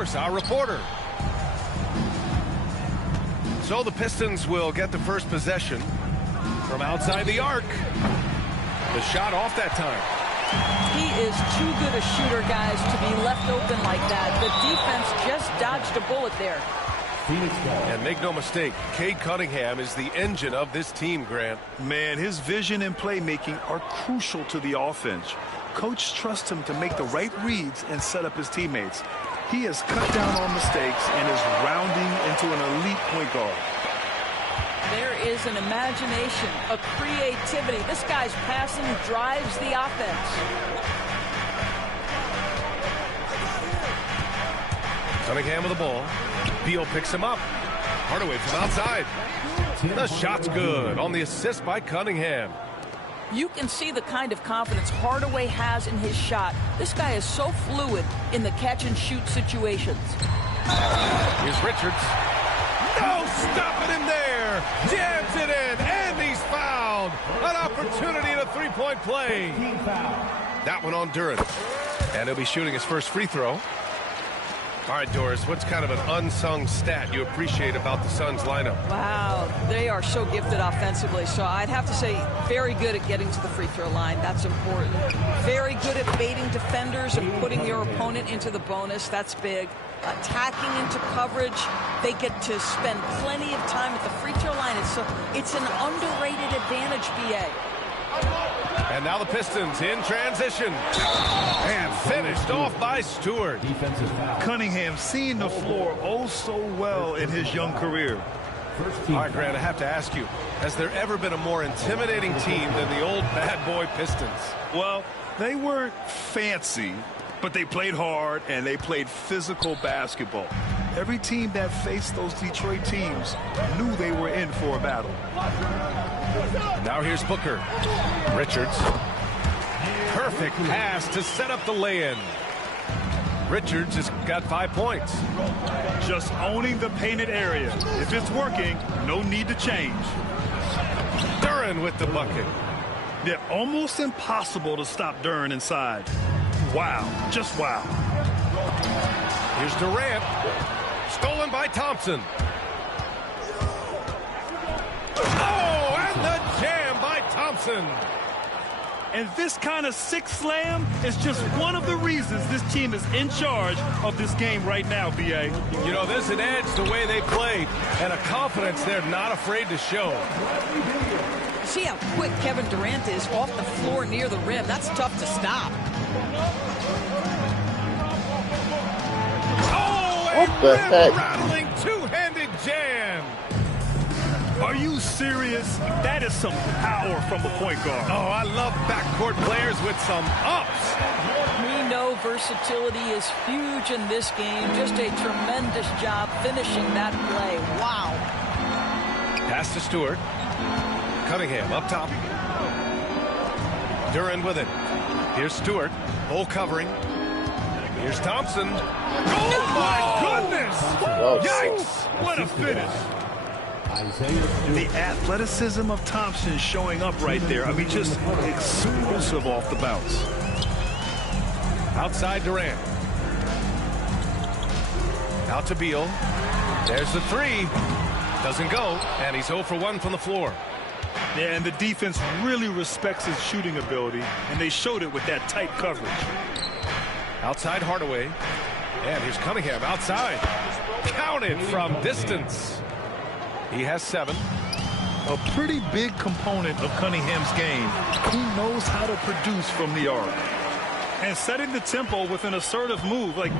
Our reporter. So the Pistons will get the first possession from outside the arc. The shot off that time. He is too good a shooter, guys, to be left open like that. The defense just dodged a bullet there. And make no mistake, Cade Cunningham is the engine of this team, Grant. Man, his vision and playmaking are crucial to the offense. Coach trusts him to make the right reads and set up his teammates. He has cut down on mistakes and is rounding into an elite point guard. There is an imagination, a creativity. This guy's passing drives the offense. Cunningham with the ball. Beal picks him up. Hardaway from outside. The shot's good on the assist by Cunningham. You can see the kind of confidence Hardaway has in his shot. This guy is so fluid in the catch-and-shoot situations. Here's Richards. No stopping him there. Jams it in, and he's fouled. An opportunity at a three-point play. That one on Duran. And he'll be shooting his first free throw. All right, Doris, what's kind of an unsung stat you appreciate about the Suns lineup? Wow, they are so gifted offensively. So I'd have to say very good at getting to the free throw line. That's important. Very good at baiting defenders and putting your opponent into the bonus. That's big. Attacking into coverage. They get to spend plenty of time at the free throw line. It's an underrated advantage, BA. And now the Pistons in transition. And finished off by Stewart. Cunningham seeing the floor oh so well in his young career. All right, Grant, I have to ask you, has there ever been a more intimidating team than the old bad boy Pistons? Well, they weren't fancy, but they played hard and they played physical basketball. Every team that faced those Detroit teams knew they were in for a battle. Now here's Booker. Richards. Perfect pass to set up the lay-in. Richards has got 5 points. Just owning the painted area. If it's working, no need to change. Duran with the bucket. Yeah, almost impossible to stop Duran inside. Wow, just wow. Here's Durant. Stolen by Thompson. Oh, and the jam by Thompson. And this kind of six slam is just one of the reasons this team is in charge of this game right now, BA. You know, there's an edge the way they played and a confidence they're not afraid to show. See how quick Kevin Durant is off the floor near the rim. That's tough to stop. Oh, what the heck? Rattling two-handed jam. Are you serious? That is some power from the point guard. Oh, I love backcourt players with some ups. We know versatility is huge in this game. Just a tremendous job finishing that play. Wow. Pass to Stewart. Cunningham up top. Duran with it. Here's Stewart. Hole covering. Here's Thompson. Oh, my goodness! Yikes! What a finish. The athleticism of Thompson showing up right there. I mean, just explosive off the bounce. Outside Durant. Out to Beal. There's the three. Doesn't go, and he's 0 for 1 from the floor. Yeah, and the defense really respects his shooting ability, and they showed it with that tight coverage. Outside Hardaway. And here's Cunningham outside. Counted from distance. He has 7. A pretty big component of Cunningham's game. He knows how to produce from the arc. And setting the tempo with an assertive move. Like,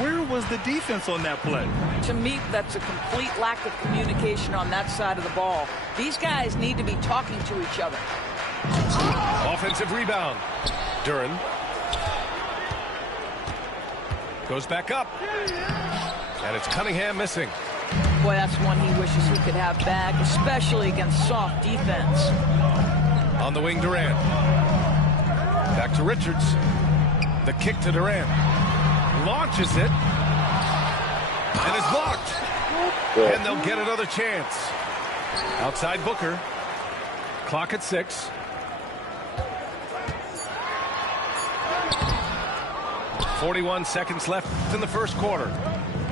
where was the defense on that play? To me, that's a complete lack of communication on that side of the ball. These guys need to be talking to each other. Offensive rebound. Duran. Goes back up. And it's Cunningham missing. Boy, that's one he wishes he could have back, especially against soft defense. On the wing, Durant. Back to Richards. The kick to Durant. Launches it. And is blocked. And they'll get another chance. Outside Booker. Clock at 6. 41 seconds left in the first quarter.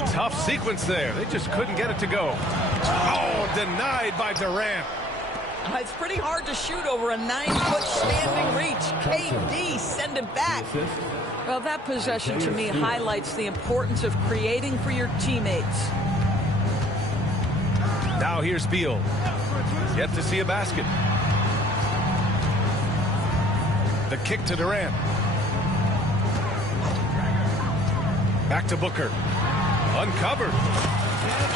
Tough sequence there. They just couldn't get it to go. Oh, denied by Durant. It's pretty hard to shoot over a 9-foot standing reach. KD, send it back. Well, that possession to me highlights the importance of creating for your teammates. Now here's Beal. Yet to see a basket. The kick to Durant. Back to Booker. Uncovered.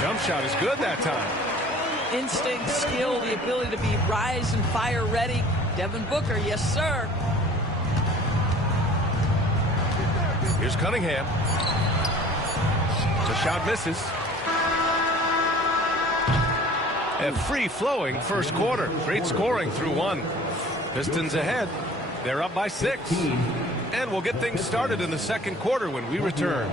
Jump shot is good that time. Instinct, skill, the ability to be rise and fire ready. Devin Booker, yes, sir. Here's Cunningham. The shot misses. A free-flowing first quarter. Great scoring through one. Pistons ahead. They're up by 6. And we'll get things started in the second quarter when we return.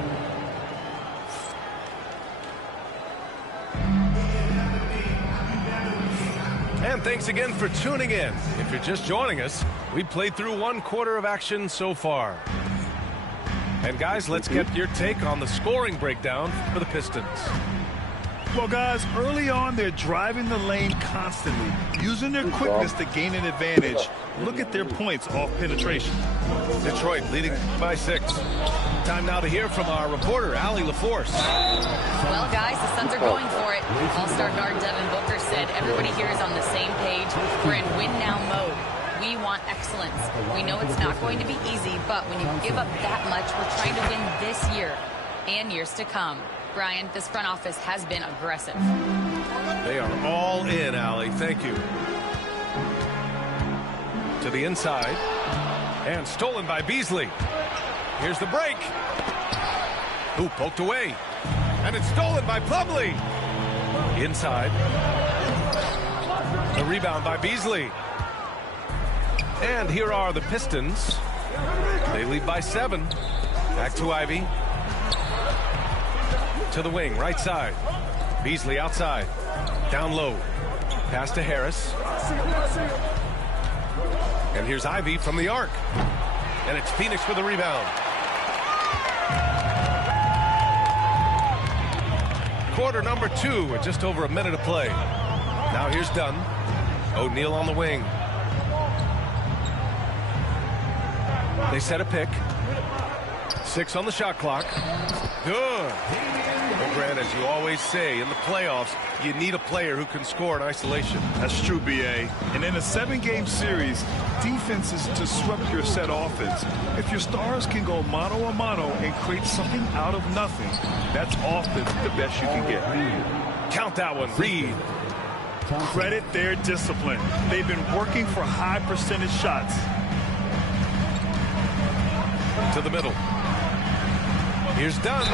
And thanks again for tuning in. If you're just joining us, we played through 1 quarter of action so far. And guys, let's get your take on the scoring breakdown for the Pistons. Well, guys, early on, they're driving the lane constantly, using their quickness to gain an advantage. Look at their points off penetration. Detroit leading by 6. Time now to hear from our reporter, Allie LaForce. Well, guys, the Suns are going for it. All-star guard Devin Booker said everybody here is on the same page. We're in win-now mode. We want excellence. We know it's not going to be easy, but when you give up that much, we're trying to win this year and years to come. Brian, this front office has been aggressive. They are all in, Allie. Thank you. To the inside. And stolen by Beasley. Here's the break. Ooh, poked away. And it's stolen by Plumlee. Inside. The rebound by Beasley. And here are the Pistons. They lead by 7. Back to Ivy. To the wing, right side. Beasley outside. Down low. Pass to Harris. And here's Ivy from the arc. And it's Phoenix with the rebound. Quarter number 2 with just over a minute to play. Now here's Dunn. O'Neal on the wing. They set a pick. 6 on the shot clock. Good. Well, Grant, as you always say, in the playoffs, you need a player who can score in isolation. That's true, B.A. And in a 7-game series, defense is to disrupt your set offense. If your stars can go mano-a-mano and create something out of nothing, that's offense the best you can get. Count that one, Reed. Credit their discipline. They've been working for high percentage shots. To the middle. Here's Dunn.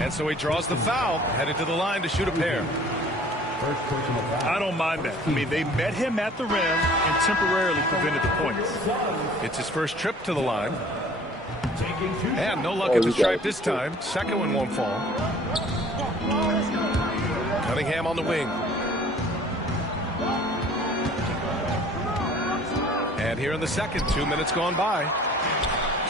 And so he draws the foul, headed to the line to shoot a pair. I don't mind that. I mean, they met him at the rim and temporarily prevented the points. It's his first trip to the line. And no luck at the stripe this time. Second one won't fall. Cunningham on the wing. And here in the second, 2 minutes gone by.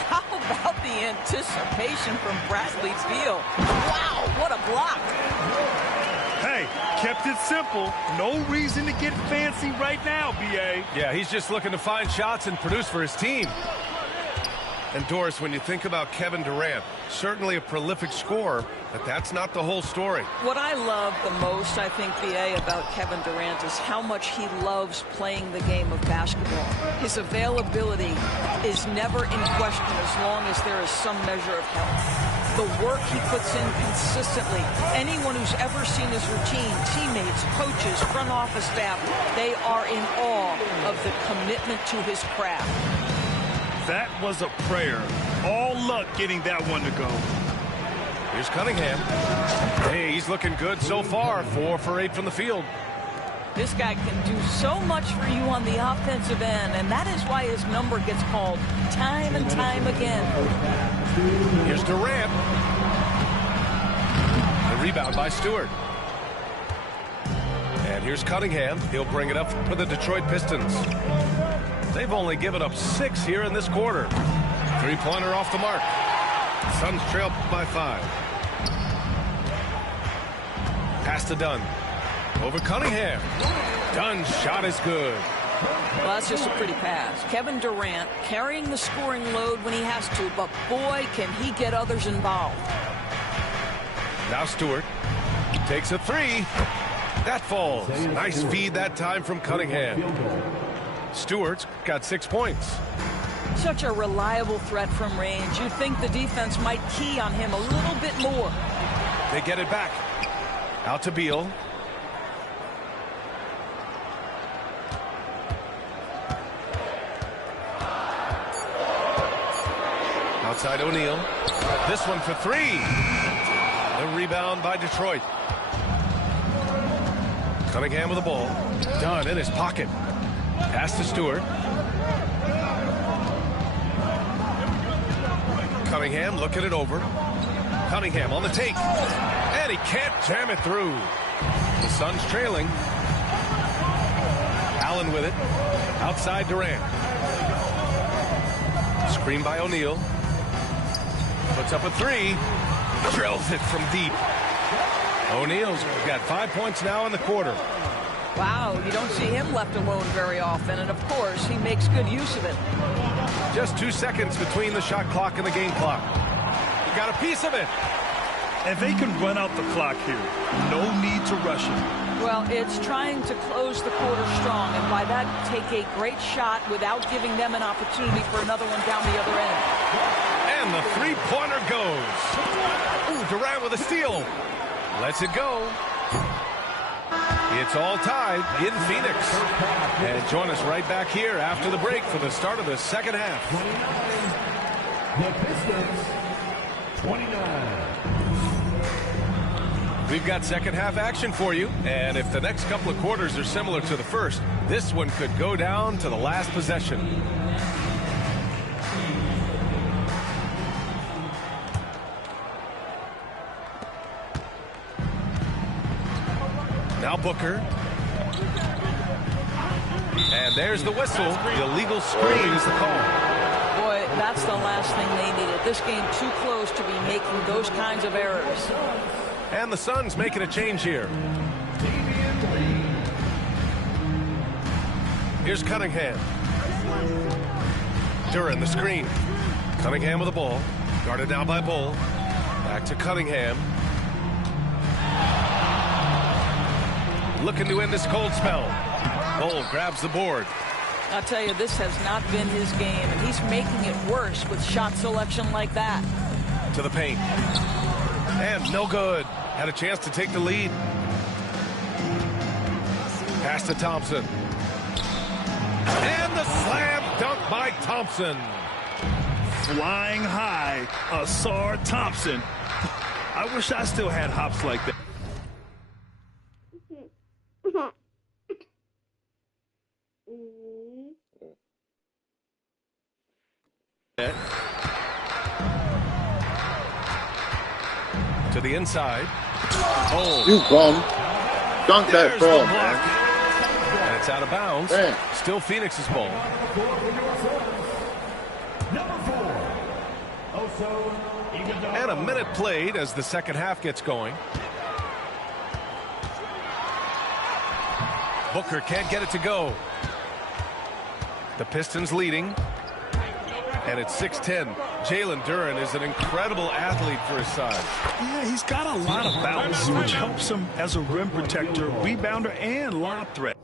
How about the anticipation from Bradley Beal? Wow, what a block. Hey, kept it simple. No reason to get fancy right now, B.A. Yeah, he's just looking to find shots and produce for his team. And Doris, when you think about Kevin Durant, certainly a prolific scorer, but that's not the whole story. What I love the most, I think, B.A., about Kevin Durant is how much he loves playing the game of basketball. His availability is never in question as long as there is some measure of health. The work he puts in consistently. Anyone who's ever seen his routine, teammates, coaches, front office staff, they are in awe of the commitment to his craft. That was a prayer. All luck getting that one to go. Here's Cunningham. Hey, he's looking good so far. 4 for 8 from the field. This guy can do so much for you on the offensive end, and that is why his number gets called time and time again. Here's Durant. The rebound by Stewart. And here's Cunningham. He'll bring it up for the Detroit Pistons. They've only given up 6 here in this quarter. 3-pointer off the mark. Suns trail by 5. Pass to Dunn. Over Cunningham. Dunn's shot is good. Well, that's just a pretty pass. Kevin Durant carrying the scoring load when he has to, but boy, can he get others involved. Now Stewart takes a three. That falls. Nice feed that time from Cunningham. Stewart's got 6 points. Such a reliable threat from range. You'd think the defense might key on him a little bit more. They get it back. Out to Beal. Outside O'Neal. This one for three. The rebound by Detroit. Cunningham with the ball. Dunn in his pocket. Pass to Stewart. Cunningham looking it over. Cunningham on the take. And he can't jam it through. The Suns trailing. Allen with it. Outside Durant. Screen by O'Neal. Puts up a three. Drills it from deep. O'Neal's got 5 points now in the quarter. Wow, you don't see him left alone very often, and of course, he makes good use of it. Just 2 seconds between the shot clock and the game clock. He got a piece of it. And they can run out the clock here. No need to rush it. Well, it's trying to close the quarter strong, and by that, take a great shot without giving them an opportunity for another one down the other end. And the three-pointer goes. Ooh, Durant with a steal. Lets it go. It's all tied in Phoenix. And join us right back here after the break for the start of the second half. The Pistons, 29. We've got second half action for you. And if the next couple of quarters are similar to the first, this one could go down to the last possession. Now Booker. And there's the whistle. The illegal screen is the call. Boy, that's the last thing they needed. This game too close to be making those kinds of errors. And the Suns making a change here. Here's Cunningham. Duran the screen. Cunningham with the ball. Guarded down by Bull. Back to Cunningham. Looking to end this cold spell. Bull grabs the board. I'll tell you, this has not been his game, and he's making it worse with shot selection like that. To the paint. And no good. Had a chance to take the lead. Pass to Thompson. And the slam dunk by Thompson. Flying high, Asar Thompson. I wish I still had hops like that. To the inside. Oh, You bum. Dunk that there's the ball, block. man. And it's out of bounds. Man. Still Phoenix's ball. And a minute played as the second half gets going. Booker can't get it to go. The Pistons leading. And it's 6-10. Jalen Duran is an incredible athlete for his size. Yeah, he's got a lot of bounce, which helps him as a rim protector, rebounder, and lob threat.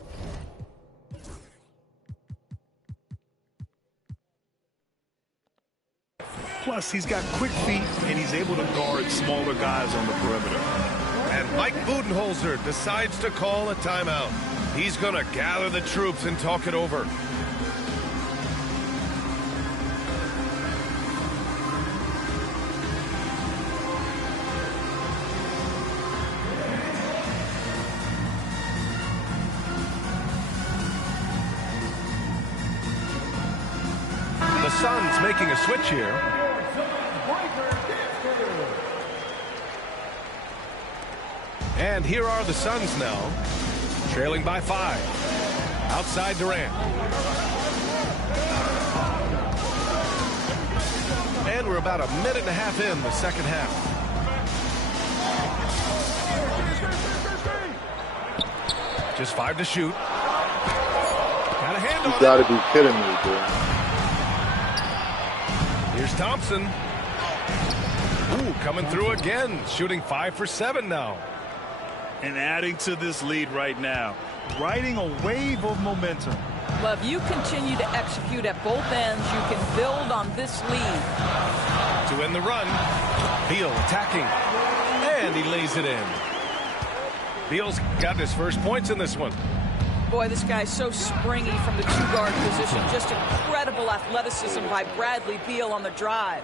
Plus, he's got quick feet, and he's able to guard smaller guys on the perimeter. And Mike Budenholzer decides to call a timeout. He's going to gather the troops and talk it over. The Suns making a switch here. And here are the Suns now, trailing by 5. Outside Durant. And we're about a minute and a half in the second half. Just 5 to shoot. Got a hand on it. You gotta be kidding me, dude. Here's Thompson. Ooh, coming through again. Shooting 5 for 7 now. And adding to this lead right now. Riding a wave of momentum. Well, if you continue to execute at both ends, you can build on this lead. To end the run. Beal attacking. And he lays it in. Beal's got his first points in this one. Boy, this guy's so springy from the 2-guard position. Just incredible athleticism by Bradley Beal on the drive.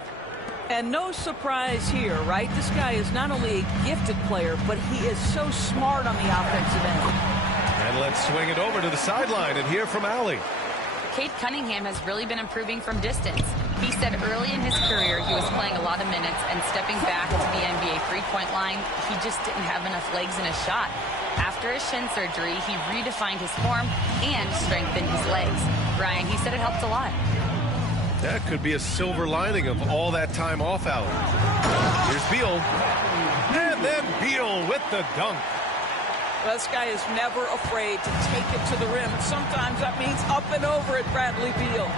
And no surprise here, right? This guy is not only a gifted player, but he is so smart on the offensive end. And let's swing it over to the sideline and hear from Allie. Cade Cunningham has really been improving from distance. He said early in his career he was playing a lot of minutes and stepping back to the NBA three-point line, he just didn't have enough legs in his shot. After his shin surgery, he redefined his form and strengthened his legs. Brian, he said it helped a lot. That could be a silver lining of all that time off, Allen. Here's Beal. And then Beal with the dunk. Well, this guy is never afraid to take it to the rim. Sometimes that means up and over at Bradley Beal.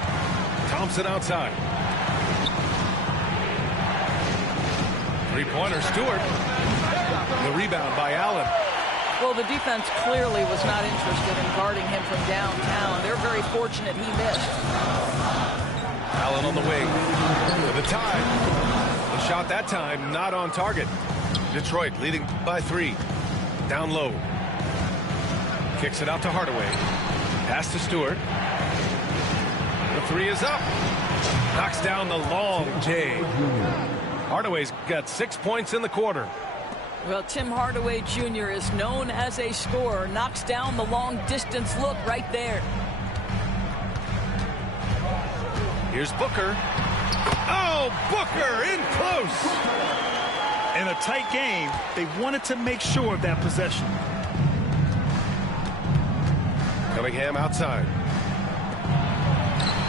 Thompson outside. Three-pointer, Stewart. The rebound by Allen. Well, the defense clearly was not interested in guarding him from downtown. They're very fortunate he missed. Allen on the wing for the tie. The shot that time not on target. Detroit leading by 3. Down low. Kicks it out to Hardaway. Pass to Stewart. The 3 is up. Knocks down the long J. Hardaway's got 6 points in the quarter. Well, Tim Hardaway Jr. is known as a scorer. Knocks down the long distance look right there. Here's Booker. Oh, Booker in close. In a tight game, they wanted to make sure of that possession. Cunningham outside.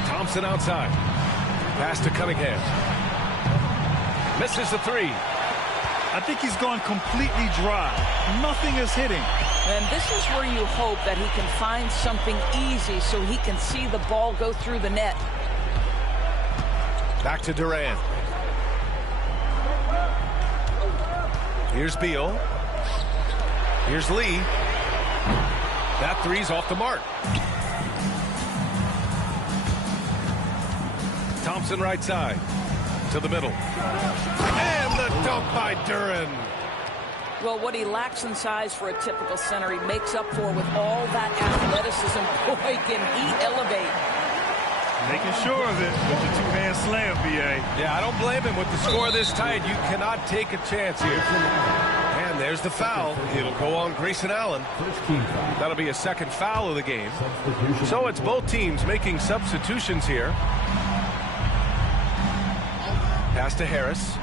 Thompson outside. Pass to Cunningham. Misses the 3. I think he's gone completely dry. Nothing is hitting. And this is where you hope that he can find something easy so he can see the ball go through the net. Back to Durant. Here's Beal. Here's Lee. That 3's off the mark. Thompson right side. To the middle. And the dunk by Duran. Well, what he lacks in size for a typical center, he makes up for with all that athleticism. Boy, can he elevate. Making sure of it with the 2-hand slam, B.A. Yeah, I don't blame him with the score this tight. You cannot take a chance here. And there's the foul. It'll go on Grayson Allen. That'll be a second foul of the game. So it's both teams making substitutions here. Pass to Harris.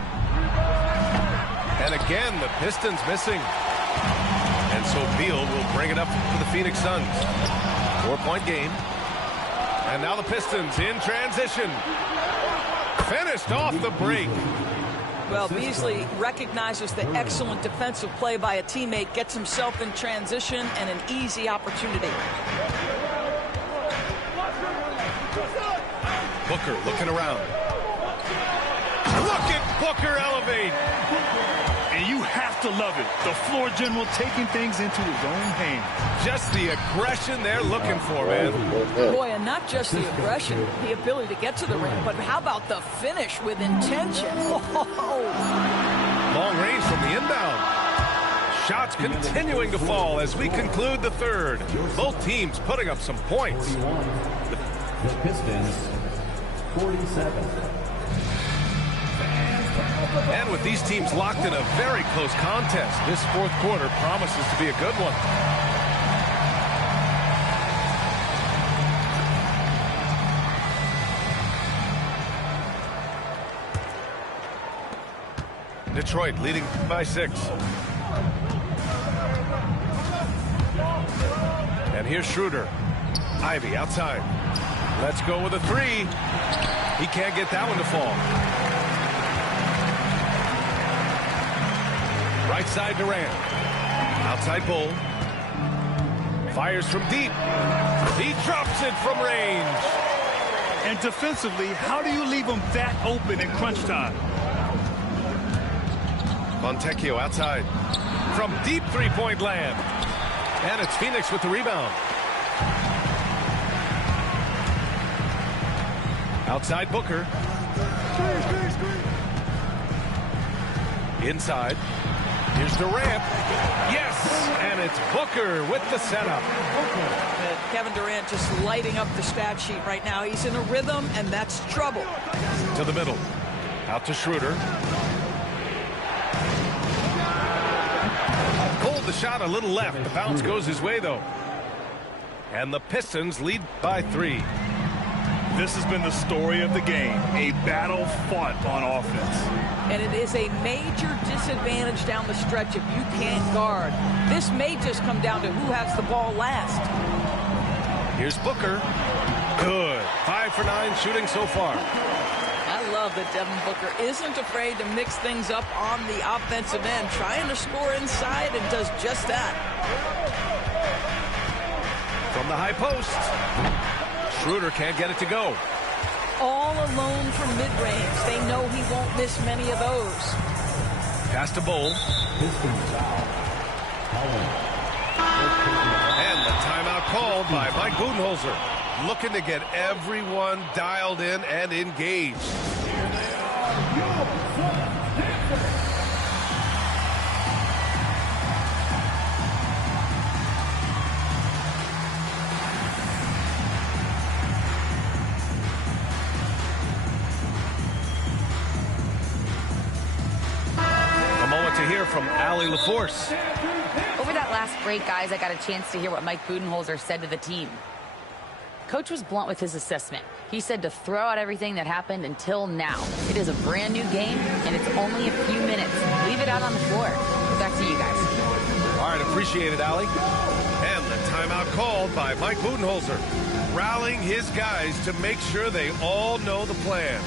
And again, the Pistons missing. And so Beal will bring it up for the Phoenix Suns. 4-point game. And now the Pistons in transition. Finished off the break. Well, Beasley recognizes the excellent defensive play by a teammate, gets himself in transition and an easy opportunity. Booker looking around. Look at Booker elevate. And you have to love it. The floor general taking things into his own hands. Just the aggression they're looking for, man. Boy, and not just the aggression, the ability to get to the rim, but how about the finish with intention? Oh. Long range from the inbound. Shots continuing to fall as we conclude the third. Both teams putting up some points. The Pistons, 47. And with these teams locked in a very close contest, this fourth quarter promises to be a good one. Detroit leading by 6. And here's Schroeder. Ivy outside. Let's go with a 3. He can't get that one to fall. Right side Durant. Outside Bull. Fires from deep. He drops it from range. And defensively, how do you leave them that open in crunch time? Fontecchio outside. From deep three-point land. And it's Phoenix with the rebound. Outside Booker. Inside. Here's Durant. Yes! And it's Booker with the setup. Kevin Durant just lighting up the stat sheet right now. He's in a rhythm, and that's trouble. To the middle. Out to Schroeder. Pulled the shot a little left. The bounce goes his way, though. And the Pistons lead by 3. This has been the story of the game, a battle fought on offense. And it is a major disadvantage down the stretch if you can't guard. This may just come down to who has the ball last. Here's Booker. Good. 5 for 9 shooting so far. I love that Devin Booker isn't afraid to mix things up on the offensive end, trying to score inside, and does just that. From the high post. Schroeder can't get it to go. All alone from mid-range. They know he won't miss many of those. Pass to Bowl. And the timeout called by Mike Budenholzer. Looking to get everyone dialed in and engaged. From Allie LaForce. Over that last break, guys, I got a chance to hear what Mike Budenholzer said to the team. Coach was blunt with his assessment. He said to throw out everything that happened until now. It is a brand new game, and it's only a few minutes. Leave it out on the floor. Back to you guys. All right, appreciate it, Allie. And the timeout called by Mike Budenholzer, rallying his guys to make sure they all know the plan.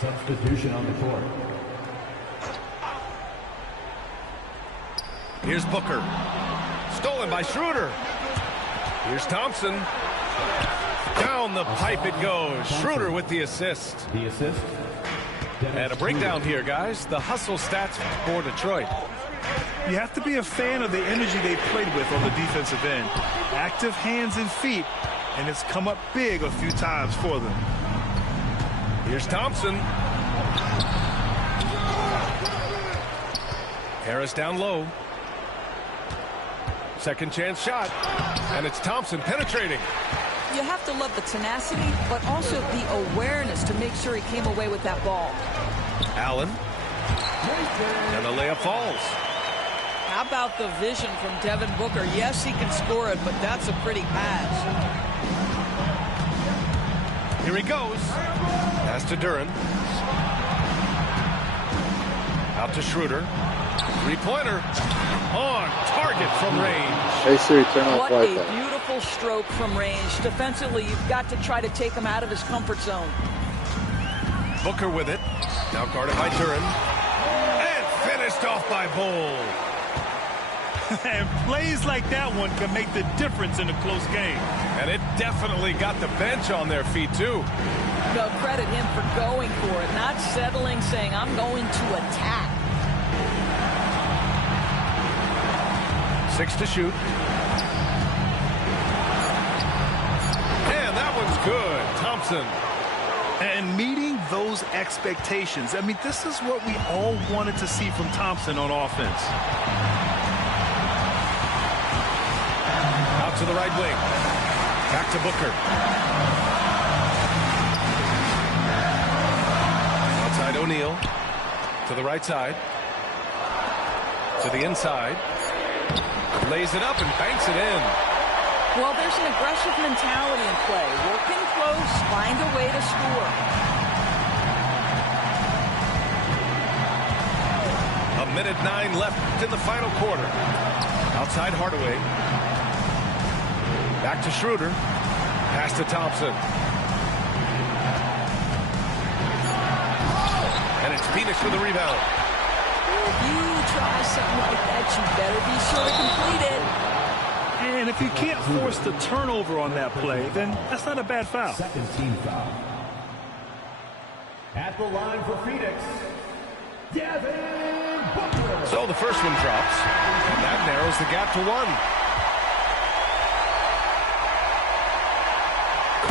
Substitution on the court. Here's Booker. Stolen by Schroeder. Here's Thompson. Down the pipe it goes. Schroeder with the assist. The assist. And a breakdown here, guys. The hustle stats for Detroit. You have to be a fan of the energy they played with on the defensive end. Active hands and feet, and it's come up big a few times for them. Here's Thompson. Harris down low. Second chance shot. And it's Thompson penetrating. You have to love the tenacity, but also the awareness to make sure he came away with that ball. Allen. And the layup falls. How about the vision from Devin Booker? Yes, he can score it, but that's a pretty pass. Here he goes. Pass to Duran. Out to Schroeder. Three-pointer. On target from range. Hey Siri, turn off What a Wi-Fi. beautiful stroke from range. Defensively, you've got to try to take him out of his comfort zone. Booker with it. Now guarded by Duran. And finished off by Bull. And plays like that one can make the difference in a close game. And it definitely got the bench on their feet, too. No, credit him for going for it, not settling, saying, I'm going to attack. 6 to shoot. And that one's good. Thompson. And meeting those expectations. I mean, this is what we all wanted to see from Thompson on offense. Out to the right wing. Back to Booker. Outside O'Neal. To the right side. To the inside. Lays it up and banks it in. Well, there's an aggressive mentality in play. Work in close, find a way to score. A minute 9 left in the final quarter. Outside Hardaway. Back to Schroeder. Pass to Thompson. And it's Phoenix for the rebound. If you try something like that, you better be sure to complete it. And if you can't force the turnover on that play, then that's not a bad foul. Second team foul. At the line for Phoenix, Devin Booker. So the first one drops, and that narrows the gap to 1.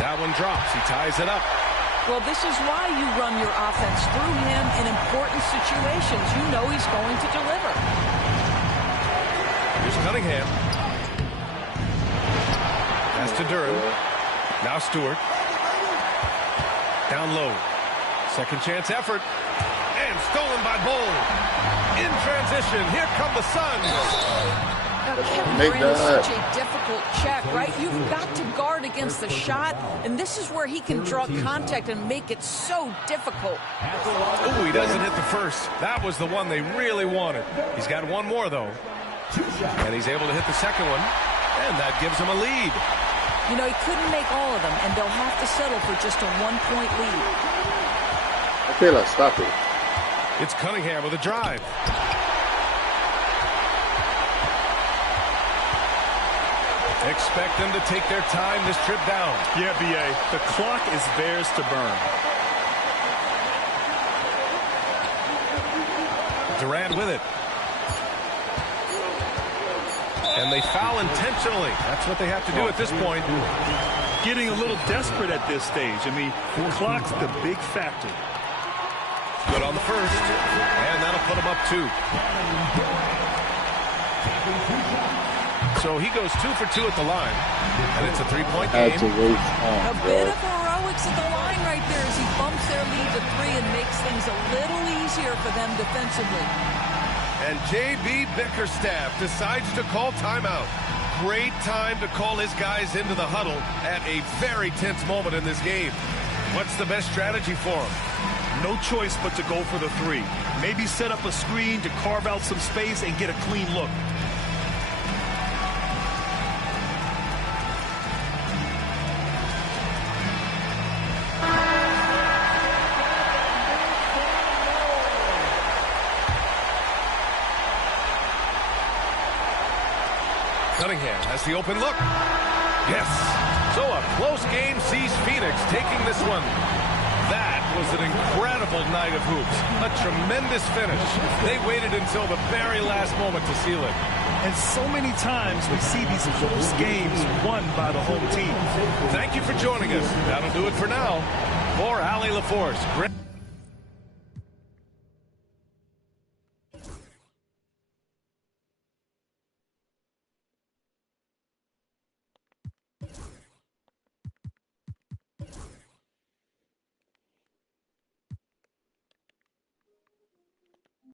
That one drops. He ties it up. Well, this is why you run your offense through him in important situations. You know he's going to deliver. Here's Cunningham. Pass to Durham. Now Stewart. Down low. Second chance effort. And stolen by Bowl. In transition. Here come the Suns. Now, Kevin Durant is such a difficult check, right? You've got to guard against the shot, and this is where he can draw contact and make it so difficult. Oh, he doesn't hit the first. That was the one they really wanted. He's got one more, though. And he's able to hit the second one, and that gives him a lead. You know, he couldn't make all of them, and they'll have to settle for just a 1-point lead. Okay, let's stop it. It's Cunningham with a drive. Expect them to take their time this trip down. Yeah, B.A., the clock is theirs to burn. Durant with it. And they foul intentionally. That's what they have to do at this point. Getting a little desperate at this stage. I mean, the clock's the big factor. Good on the first. And that'll put him up 2. So he goes 2 for 2 at the line. And it's a 3-point game. A bit of heroics at the line right there as he bumps their lead to 3 and makes things a little easier for them defensively. And J.B. Bickerstaff decides to call timeout. Great time to call his guys into the huddle at a very tense moment in this game. What's the best strategy for him? No choice but to go for the 3. Maybe set up a screen to carve out some space and get a clean look. Cunningham has the open look. Yes. So a close game sees Phoenix taking this one. That was an incredible night of hoops. A tremendous finish. They waited until the very last moment to seal it. And so many times we see these close games won by the home team. Thank you for joining us. That'll do it for now. For Allie LaForce.